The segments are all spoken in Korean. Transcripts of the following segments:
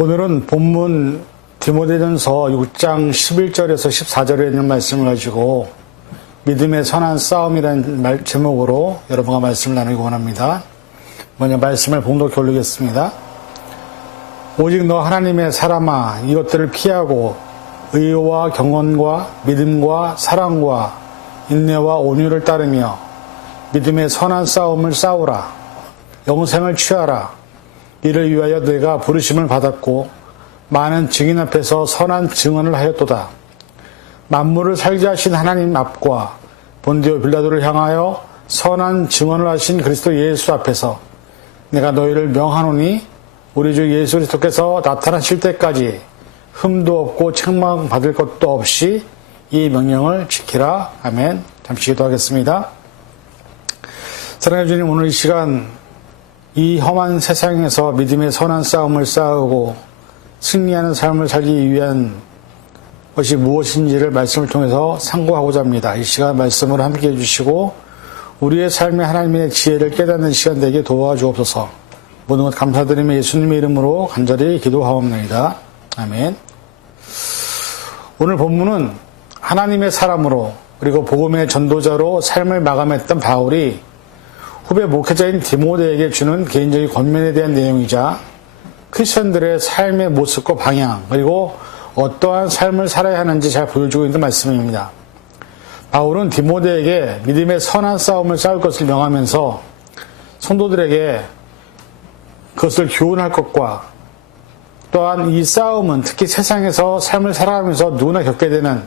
오늘은 본문 디모데전서 6장 11절에서 14절에 있는 말씀을 가지고 믿음의 선한 싸움이라는 제목으로 여러분과 말씀을 나누기 원합니다. 먼저 말씀을 봉독해 올리겠습니다. 오직 너 하나님의 사람아, 이것들을 피하고 의와 경건과 믿음과 사랑과 인내와 온유를 따르며 믿음의 선한 싸움을 싸우라. 영생을 취하라. 이를 위하여 내가 부르심을 받았고 많은 증인 앞에서 선한 증언을 하였도다. 만물을 살게 하신 하나님 앞과 본디오 빌라도를 향하여 선한 증언을 하신 그리스도 예수 앞에서 내가 너희를 명하노니 우리 주 예수 그리스도께서 나타나실 때까지 흠도 없고 책망받을 것도 없이 이 명령을 지키라. 아멘. 잠시 기도하겠습니다. 사랑해 주님, 오늘 이 시간 이 험한 세상에서 믿음의 선한 싸움을 싸우고 승리하는 삶을 살기 위한 것이 무엇인지를 말씀을 통해서 상고하고자 합니다. 이 시간 말씀을 함께 해주시고 우리의 삶에 하나님의 지혜를 깨닫는 시간 되게 도와주옵소서. 모든 것 감사드리며 예수님의 이름으로 간절히 기도하옵나이다. 아멘. 오늘 본문은 하나님의 사람으로 그리고 복음의 전도자로 삶을 마감했던 바울이 후배 목회자인 디모데에게 주는 개인적인 권면에 대한 내용이자 크리스천들의 삶의 모습과 방향 그리고 어떠한 삶을 살아야 하는지 잘 보여주고 있는 말씀입니다. 바울은 디모데에게 믿음의 선한 싸움을 싸울 것을 명하면서 성도들에게 그것을 교훈할 것과 또한 이 싸움은 특히 세상에서 삶을 살아가면서 누구나 겪게 되는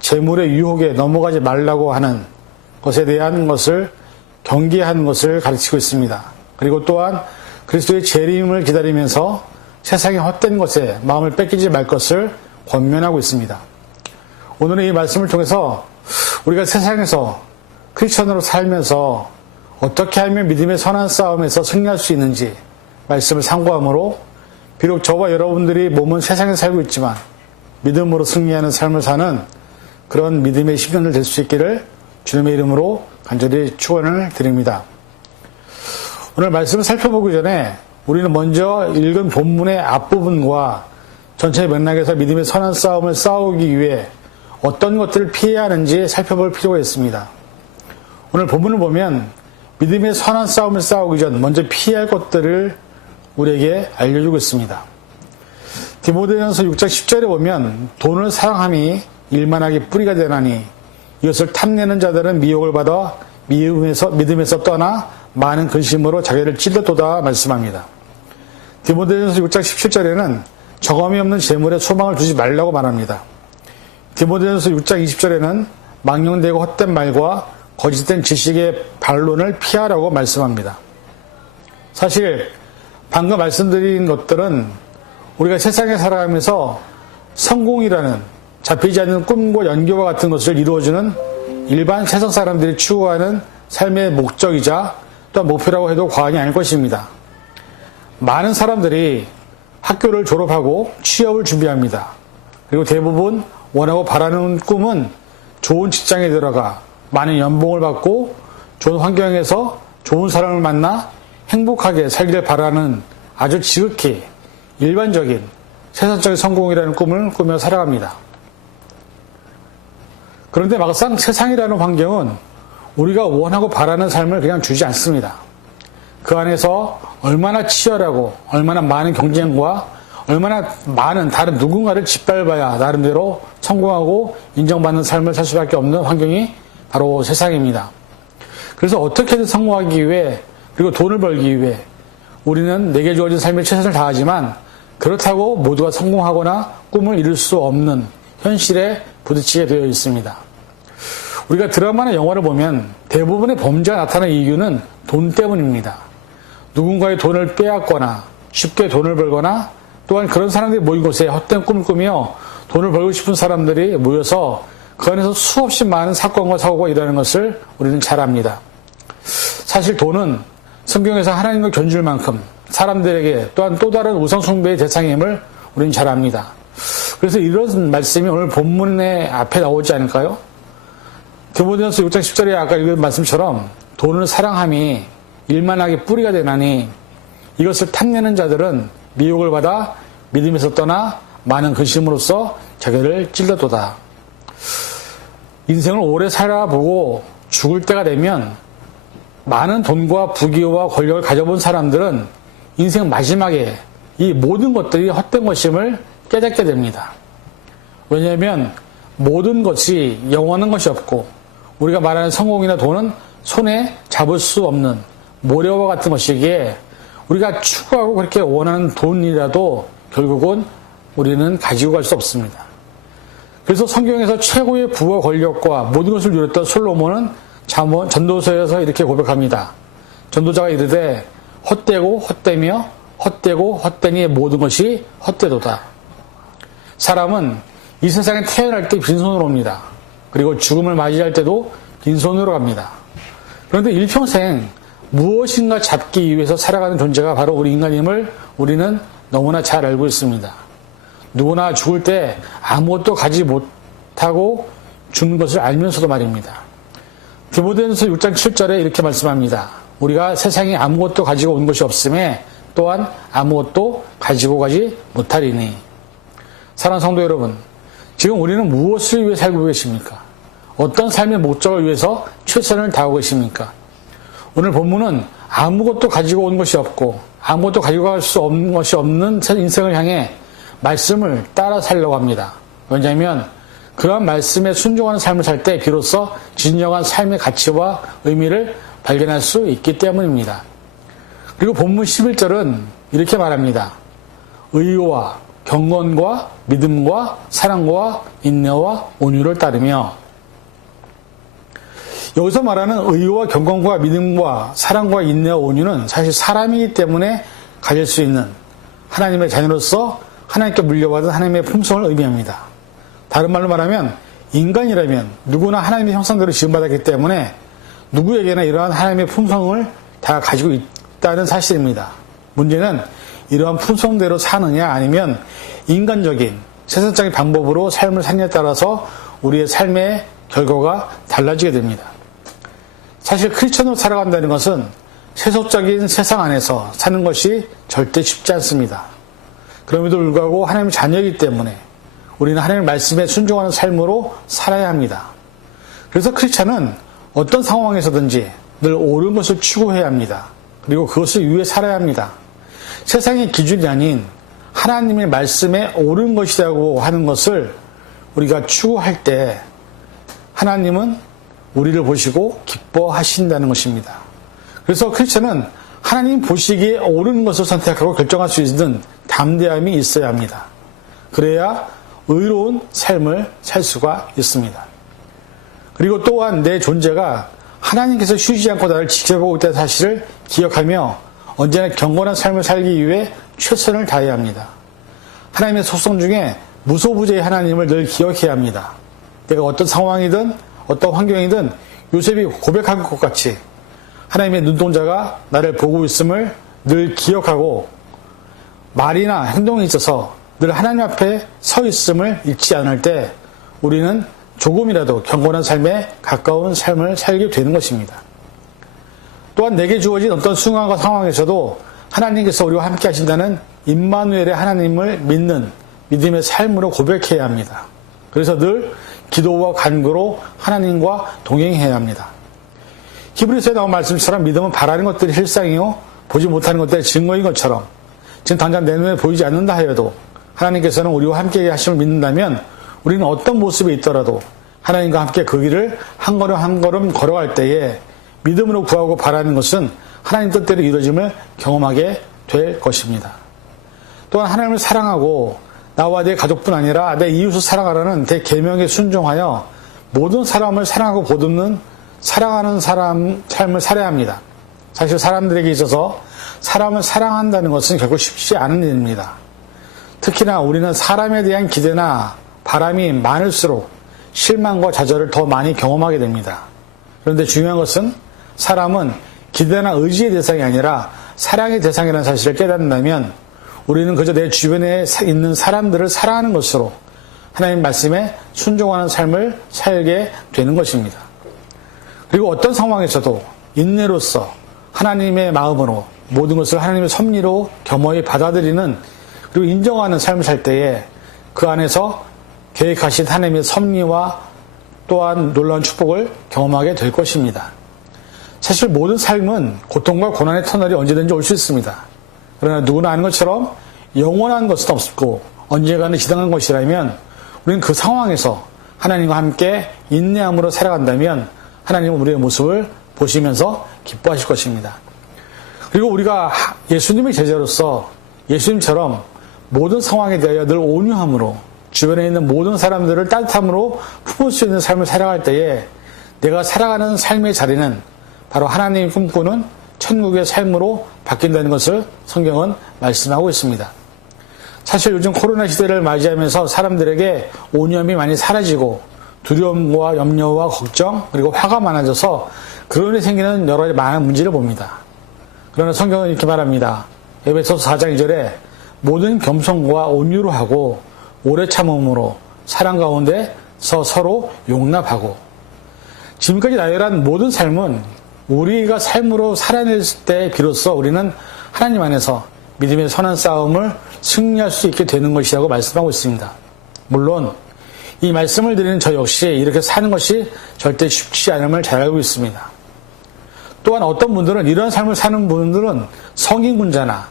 재물의 유혹에 넘어가지 말라고 하는 것에 대한 것을 경계하는 것을 가르치고 있습니다. 그리고 또한 그리스도의 재림을 기다리면서 세상의 헛된 것에 마음을 뺏기지 말 것을 권면하고 있습니다. 오늘은 이 말씀을 통해서 우리가 세상에서 크리스천으로 살면서 어떻게 하면 믿음의 선한 싸움에서 승리할 수 있는지 말씀을 상고함으로 비록 저와 여러분들이 몸은 세상에 살고 있지만 믿음으로 승리하는 삶을 사는 그런 믿음의 시간을 될 수 있기를 주님의 이름으로 간절히 축원을 드립니다. 오늘 말씀을 살펴보기 전에 우리는 먼저 읽은 본문의 앞부분과 전체 맥락에서 믿음의 선한 싸움을 싸우기 위해 어떤 것들을 피해야 하는지 살펴볼 필요가 있습니다. 오늘 본문을 보면 믿음의 선한 싸움을 싸우기 전 먼저 피해야 할 것들을 우리에게 알려주고 있습니다. 디모데전서 6장 10절에 보면 돈을 사랑함이 일만하게 뿌리가 되나니 이것을 탐내는 자들은 미혹을 받아 믿음에서 떠나 많은 근심으로 자기를 찔렀도다 말씀합니다. 디모데전서 6장 17절에는 정함이 없는 재물에 소망을 두지 말라고 말합니다. 디모데전서 6장 20절에는 망령되고 헛된 말과 거짓된 지식의 반론을 피하라고 말씀합니다. 사실 방금 말씀드린 것들은 우리가 세상에 살아가면서 성공이라는 잡히지 않는 꿈과 연교와 같은 것을 이루어주는 일반 세상 사람들이 추구하는 삶의 목적이자 또한 목표라고 해도 과언이 아닐 것입니다. 많은 사람들이 학교를 졸업하고 취업을 준비합니다. 그리고 대부분 원하고 바라는 꿈은 좋은 직장에 들어가 많은 연봉을 받고 좋은 환경에서 좋은 사람을 만나 행복하게 살기를 바라는 아주 지극히 일반적인 세상적인 성공이라는 꿈을 꾸며 살아갑니다. 그런데 막상 세상이라는 환경은 우리가 원하고 바라는 삶을 그냥 주지 않습니다. 그 안에서 얼마나 치열하고 얼마나 많은 경쟁과 얼마나 많은 다른 누군가를 짓밟아야 나름대로 성공하고 인정받는 삶을 살 수밖에 없는 환경이 바로 세상입니다. 그래서 어떻게든 성공하기 위해 그리고 돈을 벌기 위해 우리는 내게 주어진 삶에 최선을 다하지만 그렇다고 모두가 성공하거나 꿈을 이룰 수 없는 현실에 부딪히게 되어 있습니다. 우리가 드라마나 영화를 보면 대부분의 범죄가 나타나는 이유는 돈 때문입니다. 누군가의 돈을 빼앗거나 쉽게 돈을 벌거나 또한 그런 사람들이 모인 곳에 헛된 꿈을 꾸며 돈을 벌고 싶은 사람들이 모여서 그 안에서 수없이 많은 사건과 사고가 일어나는 것을 우리는 잘 압니다. 사실 돈은 성경에서 하나님과 견줄 만큼 사람들에게 또한 또 다른 우상숭배의 대상임을 우리는 잘 압니다. 그래서 이런 말씀이 오늘 본문의 앞에 나오지 않을까요? 디모데전서 6장 10절에 아까 읽은 말씀처럼 돈을 사랑함이 일만하게 뿌리가 되나니 이것을 탐내는 자들은 미혹을 받아 믿음에서 떠나 많은 근심으로써 자기를 찔러도다. 인생을 오래 살아보고 죽을 때가 되면 많은 돈과 부귀와 권력을 가져본 사람들은 인생 마지막에 이 모든 것들이 헛된 것임을 깨닫게 됩니다. 왜냐하면 모든 것이 영원한 것이 없고 우리가 말하는 성공이나 돈은 손에 잡을 수 없는 모래와 같은 것이기에 우리가 추구하고 그렇게 원하는 돈이라도 결국은 우리는 가지고 갈 수 없습니다. 그래서 성경에서 최고의 부와 권력과 모든 것을 누렸던 솔로몬은 전도서에서 이렇게 고백합니다. 전도자가 이르되 헛되고 헛되며 헛되고 헛되니 모든 것이 헛되도다. 사람은 이 세상에 태어날 때 빈손으로 옵니다. 그리고 죽음을 맞이할 때도 빈손으로 갑니다. 그런데 일평생 무엇인가 잡기 위해서 살아가는 존재가 바로 우리 인간임을 우리는 너무나 잘 알고 있습니다. 누구나 죽을 때 아무것도 가지 못하고 죽는 것을 알면서도 말입니다. 디모데전서 6장 7절에 이렇게 말씀합니다. 우리가 세상에 아무것도 가지고 온 것이 없음에 또한 아무것도 가지고 가지 못하리니. 사랑하는 성도 여러분, 지금 우리는 무엇을 위해 살고 계십니까? 어떤 삶의 목적을 위해서 최선을 다하고 계십니까? 오늘 본문은 아무것도 가지고 온 것이 없고 아무것도 가지고 갈 수 없는 것이 없는 인생을 향해 말씀을 따라 살려고 합니다. 왜냐하면 그러한 말씀에 순종하는 삶을 살 때 비로소 진정한 삶의 가치와 의미를 발견할 수 있기 때문입니다. 그리고 본문 11절은 이렇게 말합니다. 의와 경건과 믿음과 사랑과 인내와 온유를 따르며. 여기서 말하는 의와 경건과 믿음과 사랑과 인내와 온유는 사실 사람이기 때문에 가질 수 있는 하나님의 자녀로서 하나님께 물려받은 하나님의 품성을 의미합니다. 다른 말로 말하면 인간이라면 누구나 하나님의 형상대로 지음받았기 때문에 누구에게나 이러한 하나님의 품성을 다 가지고 있다는 사실입니다. 문제는 이러한 품성대로 사느냐 아니면 인간적인 세상적인 방법으로 삶을 사느냐에 따라서 우리의 삶의 결과가 달라지게 됩니다. 사실 크리스천으로 살아간다는 것은 세속적인 세상 안에서 사는 것이 절대 쉽지 않습니다. 그럼에도 불구하고 하나님의 자녀이기 때문에 우리는 하나님의 말씀에 순종하는 삶으로 살아야 합니다. 그래서 크리스천은 어떤 상황에서든지 늘 옳은 것을 추구해야 합니다. 그리고 그것을 위해 살아야 합니다. 세상의 기준이 아닌 하나님의 말씀에 옳은 것이라고 하는 것을 우리가 추구할 때 하나님은 우리를 보시고 기뻐하신다는 것입니다. 그래서 크리스천은 하나님 보시기에 옳은 것을 선택하고 결정할 수 있는 담대함이 있어야 합니다. 그래야 의로운 삶을 살 수가 있습니다. 그리고 또한 내 존재가 하나님께서 쉬지 않고 나를 지켜보고 있다는 사실을 기억하며 언제나 경건한 삶을 살기 위해 최선을 다해야 합니다. 하나님의 속성 중에 무소부재의 하나님을 늘 기억해야 합니다. 내가 어떤 상황이든 어떤 환경이든 요셉이 고백한 것 같이 하나님의 눈동자가 나를 보고 있음을 늘 기억하고 말이나 행동에 있어서 늘 하나님 앞에 서 있음을 잊지 않을 때 우리는 조금이라도 경건한 삶에 가까운 삶을 살게 되는 것입니다. 또한 내게 주어진 어떤 순간과 상황에서도 하나님께서 우리와 함께 하신다는 임마누엘의 하나님을 믿는 믿음의 삶으로 고백해야 합니다. 그래서 늘 기도와 간구로 하나님과 동행해야 합니다. 히브리서에 나온 말씀처럼 믿음은 바라는 것들이 실상이요 보지 못하는 것들의 증거인 것처럼 지금 당장 내 눈에 보이지 않는다 하여도 하나님께서는 우리와 함께 하심을 믿는다면 우리는 어떤 모습에 있더라도 하나님과 함께 그 길을 한 걸음 한 걸음 걸어갈 때에 믿음으로 구하고 바라는 것은 하나님 뜻대로 이루어짐을 경험하게 될 것입니다. 또한 하나님을 사랑하고 나와 내 가족뿐 아니라 내 이웃을 사랑하라는 내 계명에 순종하여 모든 사람을 사랑하고 보듬는 사랑하는 사람 삶을 살아야 합니다. 사실 사람들에게 있어서 사람을 사랑한다는 것은 결코 쉽지 않은 일입니다. 특히나 우리는 사람에 대한 기대나 바람이 많을수록 실망과 좌절을 더 많이 경험하게 됩니다. 그런데 중요한 것은 사람은 기대나 의지의 대상이 아니라 사랑의 대상이라는 사실을 깨닫는다면 우리는 그저 내 주변에 있는 사람들을 사랑하는 것으로 하나님 말씀에 순종하는 삶을 살게 되는 것입니다. 그리고 어떤 상황에서도 인내로서 하나님의 마음으로 모든 것을 하나님의 섭리로 겸허히 받아들이는 그리고 인정하는 삶을 살 때에 그 안에서 계획하신 하나님의 섭리와 또한 놀라운 축복을 경험하게 될 것입니다. 사실 모든 삶은 고통과 고난의 터널이 언제든지 올 수 있습니다. 그러나 누구나 아는 것처럼 영원한 것은 없고 언젠가는 지당한 것이라면 우리는 그 상황에서 하나님과 함께 인내함으로 살아간다면 하나님은 우리의 모습을 보시면서 기뻐하실 것입니다. 그리고 우리가 예수님의 제자로서 예수님처럼 모든 상황에 대하여 늘 온유함으로 주변에 있는 모든 사람들을 따뜻함으로 품을 수 있는 삶을 살아갈 때에 내가 살아가는 삶의 자리는 바로 하나님이 꿈꾸는 천국의 삶으로 바뀐다는 것을 성경은 말씀하고 있습니다. 사실 요즘 코로나 시대를 맞이하면서 사람들에게 온유함이 많이 사라지고 두려움과 염려와 걱정 그리고 화가 많아져서 그로 인해 생기는 여러 가지 많은 문제를 봅니다. 그러나 성경은 이렇게 말합니다. 에베소서 4장 2절에 모든 겸손과 온유로 하고 오래 참음으로 사랑 가운데서 서로 용납하고. 지금까지 나열한 모든 삶은 우리가 삶으로 살아낼 때 비로소 우리는 하나님 안에서 믿음의 선한 싸움을 승리할 수 있게 되는 것이라고 말씀하고 있습니다. 물론 이 말씀을 드리는 저 역시 이렇게 사는 것이 절대 쉽지 않음을 잘 알고 있습니다. 또한 어떤 분들은 이런 삶을 사는 분들은 성인군자나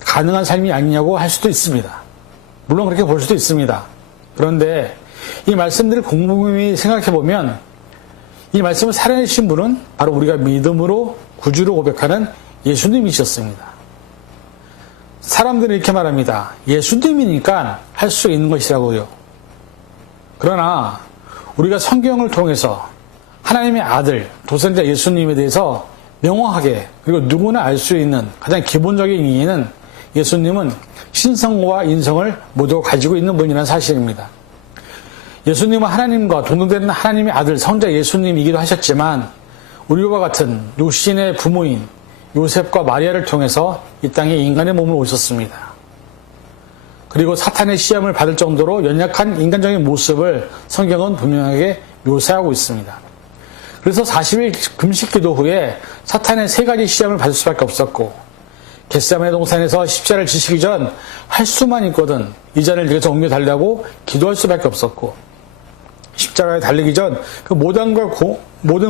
가능한 삶이 아니냐고 할 수도 있습니다. 물론 그렇게 볼 수도 있습니다. 그런데 이 말씀들을 곰곰이 생각해보면 이 말씀을 살아내신 분은 바로 우리가 믿음으로 구주로 고백하는 예수님이셨습니다. 사람들은 이렇게 말합니다. 예수님이니까 할 수 있는 것이라고요. 그러나 우리가 성경을 통해서 하나님의 아들, 도선자 예수님에 대해서 명확하게 그리고 누구나 알 수 있는 가장 기본적인 이해는 예수님은 신성과 인성을 모두 가지고 있는 분이라는 사실입니다. 예수님은 하나님과 동등되는 하나님의 아들, 성자 예수님이기도 하셨지만 우리와 같은 육신의 부모인 요셉과 마리아를 통해서 이 땅에 인간의 몸을 오셨습니다. 그리고 사탄의 시험을 받을 정도로 연약한 인간적인 모습을 성경은 분명하게 묘사하고 있습니다. 그래서 40일 금식 기도 후에 사탄의 세 가지 시험을 받을 수밖에 없었고 겟세마네 동산에서 십자가를 지시기 전 할 수만 있거든 이 잔을 네게서 옮겨 달라고 기도할 수밖에 없었고 십자가에 달리기 전 그 모든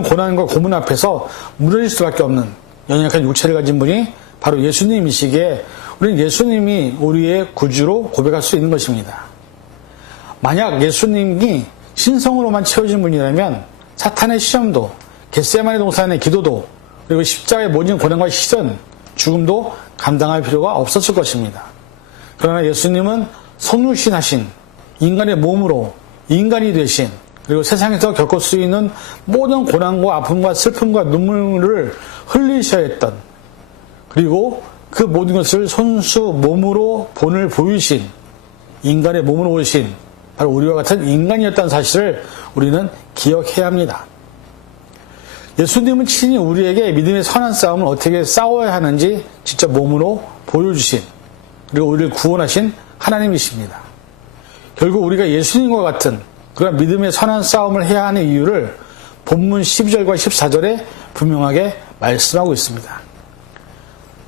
고난과 고문 앞에서 무너질 수밖에 없는 연약한 육체를 가진 분이 바로 예수님이시기에 우리는 예수님이 우리의 구주로 고백할 수 있는 것입니다. 만약 예수님이 신성으로만 채워진 분이라면 사탄의 시험도 겟세마네 동산의 기도도 그리고 십자가의 모든 고난과 시선, 죽음도 감당할 필요가 없었을 것입니다. 그러나 예수님은 성육신하신 인간의 몸으로 인간이 되신 그리고 세상에서 겪을 수 있는 모든 고난과 아픔과 슬픔과 눈물을 흘리셔야 했던 그리고 그 모든 것을 손수 몸으로 본을 보이신 인간의 몸으로 오신 바로 우리와 같은 인간이었다는 사실을 우리는 기억해야 합니다. 예수님은 친히 우리에게 믿음의 선한 싸움을 어떻게 싸워야 하는지 직접 몸으로 보여주신 그리고 우리를 구원하신 하나님이십니다. 결국 우리가 예수님과 같은 그런 믿음의 선한 싸움을 해야 하는 이유를 본문 12절과 14절에 분명하게 말씀하고 있습니다.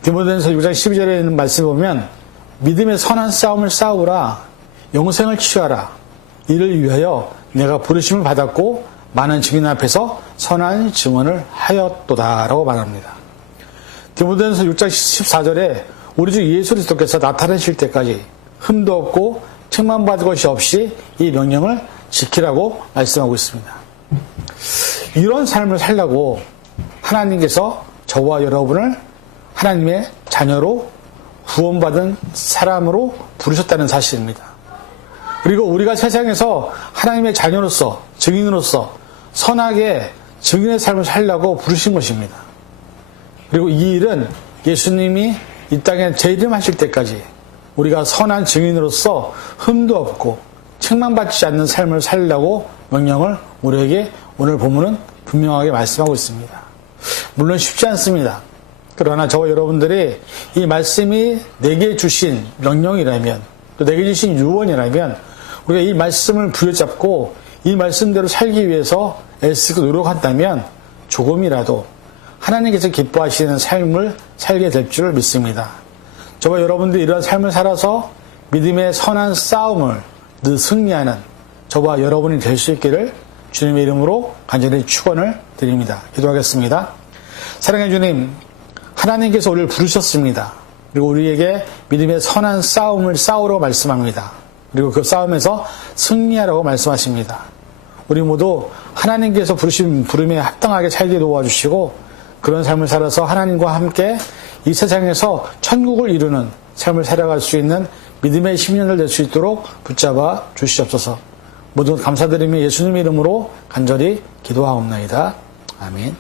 디모데전서 6장 12절에 있는 말씀을 보면 믿음의 선한 싸움을 싸우라 영생을 취하라 이를 위하여 내가 부르심을 받았고 많은 증인 앞에서 선한 증언을 하였도다 라고 말합니다. 디모데전서 6장 14절에 우리 주 예수 그리스도께서 나타나실 때까지 흠도 없고 책망받을 것이 없이 이 명령을 지키라고 말씀하고 있습니다. 이런 삶을 살려고 하나님께서 저와 여러분을 하나님의 자녀로 구원받은 사람으로 부르셨다는 사실입니다. 그리고 우리가 세상에서 하나님의 자녀로서 증인으로서 선하게 증인의 삶을 살려고 부르신 것입니다. 그리고 이 일은 예수님이 이 땅에 재림하실 때까지 우리가 선한 증인으로서 흠도 없고 책망받지 않는 삶을 살려고 명령을 우리에게 오늘 본문은 분명하게 말씀하고 있습니다. 물론 쉽지 않습니다. 그러나 저와 여러분들이 이 말씀이 내게 주신 명령이라면 또 내게 주신 유언이라면 우리가 이 말씀을 부여잡고 이 말씀대로 살기 위해서 애쓰고 노력한다면 조금이라도 하나님께서 기뻐하시는 삶을 살게 될 줄 믿습니다. 저와 여러분들이 이런 삶을 살아서 믿음의 선한 싸움을 늘 승리하는 저와 여러분이 될 수 있기를 주님의 이름으로 간절히 축원을 드립니다. 기도하겠습니다. 사랑해 주님, 하나님께서 우리를 부르셨습니다. 그리고 우리에게 믿음의 선한 싸움을 싸우라고 말씀합니다. 그리고 그 싸움에서 승리하라고 말씀하십니다. 우리 모두 하나님께서 부르신 부름에 합당하게 살게 도와주시고 그런 삶을 살아서 하나님과 함께 이 세상에서 천국을 이루는 삶을 살아갈 수 있는 믿음의 10년을 될 수 있도록 붙잡아 주시옵소서. 모두 감사드리며 예수님 이름으로 간절히 기도하옵나이다. 아멘.